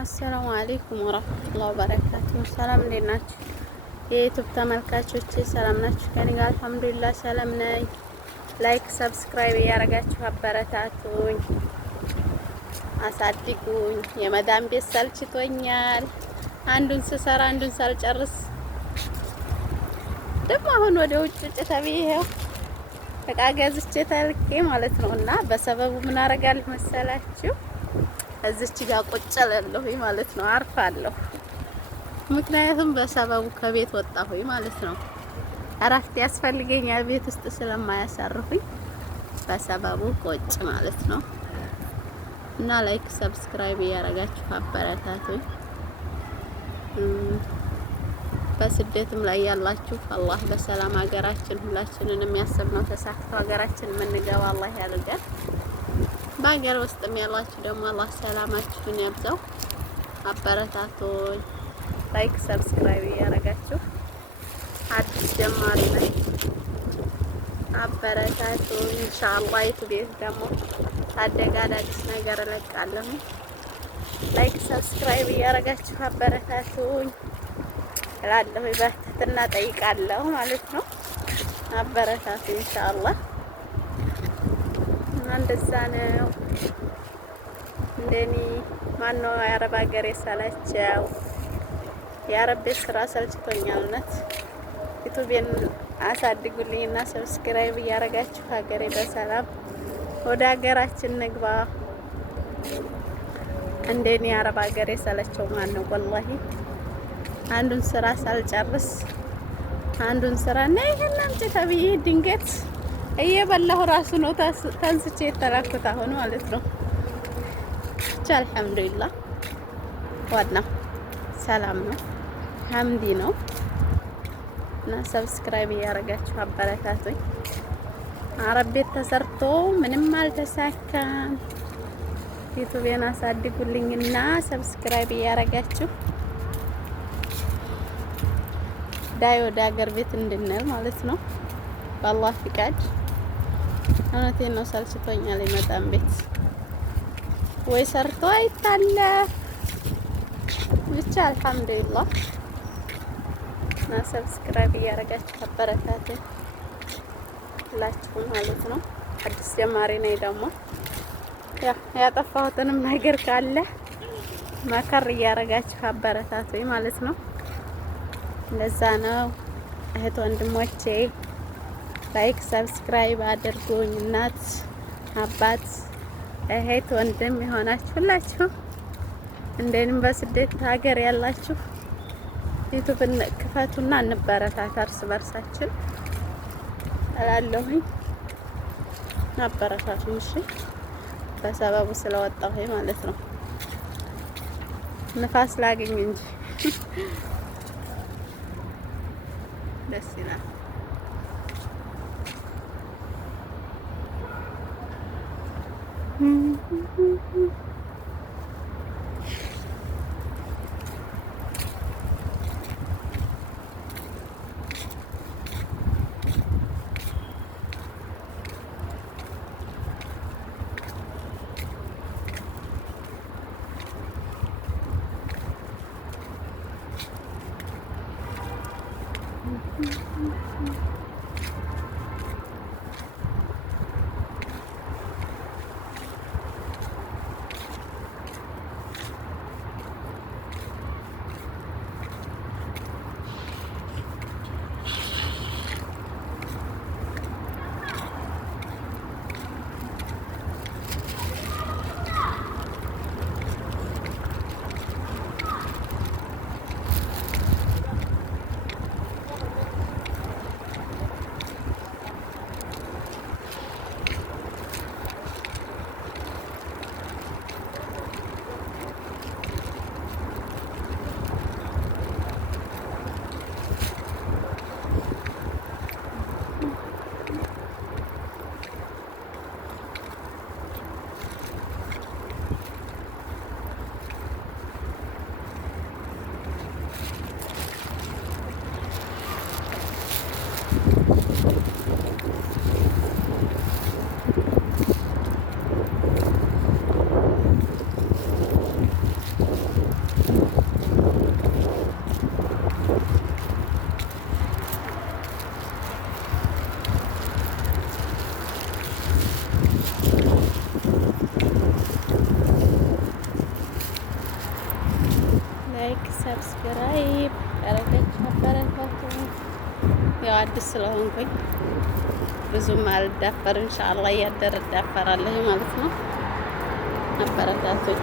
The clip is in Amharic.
አሰላሙ አለይኩም ወራህመቱላሂ ወበረካቱሁ። ሰላም እንዴት ናችሁ? የዩቲዩብ ተመልካቾቼ ሰላም ናችሁ? ከኔ ጋር አልሐምዱሊላህ ሰላም ነኝ። ላይክ ሰብስክራይብ እያደረጋችሁ አበረታቱኝ፣ አሳድጉኝ። የመዳም ቤት ሰልችቶኛል። አንዱን ስሰራ አንዱን ሳልጨርስ ደግሞ አሁን ወደ ውጭ ተብዬ ይሄው እቃ ገዝቼ ተልኬ ማለት ነው። እና በሰበቡ ምን አደርጋለሁ መሰላችሁ? እዚች ጋር ቁጭ እላለሁ ማለት ነው። አርፋለሁ። ምክንያቱም በሰበቡ ከቤት ወጣሁኝ ማለት ነው። እረፍት ያስፈልገኛል ቤት ውስጥ ስለማያሳርፉኝ በሰበቡ ቁጭ ማለት ነው። እና ላይክ ሰብስክራይብ እያደረጋችሁ አበረታቱኝ። በስደትም ላይ ያላችሁ አላህ በሰላም ሀገራችን ሁላችንን የሚያስብነው ተሳክቶ ሀገራችን የምንገባ አላህ ያድርገን። በሀገር ውስጥም ያላችሁ ደግሞ አላህ ሰላማችሁን ያብዛው። አበረታቱኝ። ላይክ ሰብስክራይብ እያደረጋችሁ አዲስ ጀማሪ ነኝ፣ አበረታቱኝ። ኢንሻአላህ ዩቲዩብ ደግሞ ታደጋ አዳዲስ ነገር እለቃለሁ። ላይክ ሰብስክራይብ እያደረጋችሁ አበረታቱኝ እላለሁ። በትህትና ጠይቃለሁ ማለት ነው። አበረታቱኝ ኢንሻአላህ። እንደዛ ነው። እንደኔ ማነው የአረብ ሀገር የሰለቸው? የአረብ ቤት ስራ ሰልችቶኛል። እውነት ዩቲዩብን አሳድጉልኝ እና ሰብስክራይብ እያደረጋችሁ ሀገሬ በሰላም ወደ ሀገራችን ንግባ። እንደኔ የአረብ ሀገር የሰለቸው ማነው? ወላሂ አንዱን ስራ ሳልጨርስ አንዱን ስራ እና ይሄን አምጪ ተብዬ ድንገት እየበላሁ ራሱ ነው ተንስቼ የተላኩት አሁን ማለት ነው። ብቻ አልሐምዱሊላህ ዋናው ሰላም ነው፣ ሐምዲ ነው። እና ሰብስክራይብ እያደረጋችሁ አበረታቱኝ። አረብ ቤት ተሰርቶ ምንም አልተሳካም። ዩቲዩብን አሳድጉልኝና ሰብስክራይብ እያደረጋችሁ ዳይ ወደ ሀገር ቤት እንድንል ማለት ነው በአላህ ፍቃድ። እውነቴን ነው፣ ሰልችቶኛል። የመዳም ቤት ወይ ሰርቶ አይታለ ብቻ አልሐምዱሊላህ። እና ሰብስክራይብ እያደረጋችሁ አበረታቱኝ ሁላችሁም ማለት ነው። አዲስ ጀማሪ ነኝ ደግሞ ያጠፋሁትንም ነገር ካለ መከር እያደረጋችሁ አበረታቱኝ ማለት ነው። እንደዛ ነው እህት ወንድሞቼ። ላይክ ሰብስክራይብ አድርጉኝ። እናት አባት እህት ወንድም የሆናችሁ ሁላችሁ እንደንም በስደት ሀገር ያላችሁ ዩቲዩብን ክፈቱና እንበረታታ እርስ በርሳችን እላለሁኝ። አበረታቱኝ እሺ። በሰበቡ ስለወጣሁ ማለት ነው። ንፋስ ላግኝ እንጂ ደስ ይላል። ሰብስክራይብ ያረጋችሁ አበረታቱ። ያው አዲስ ስለሆንኩኝ ብዙም አልዳፈር ኢንሻአላህ እያደረ እዳፈራለሁ ማለት ነው። አበረታቱኝ።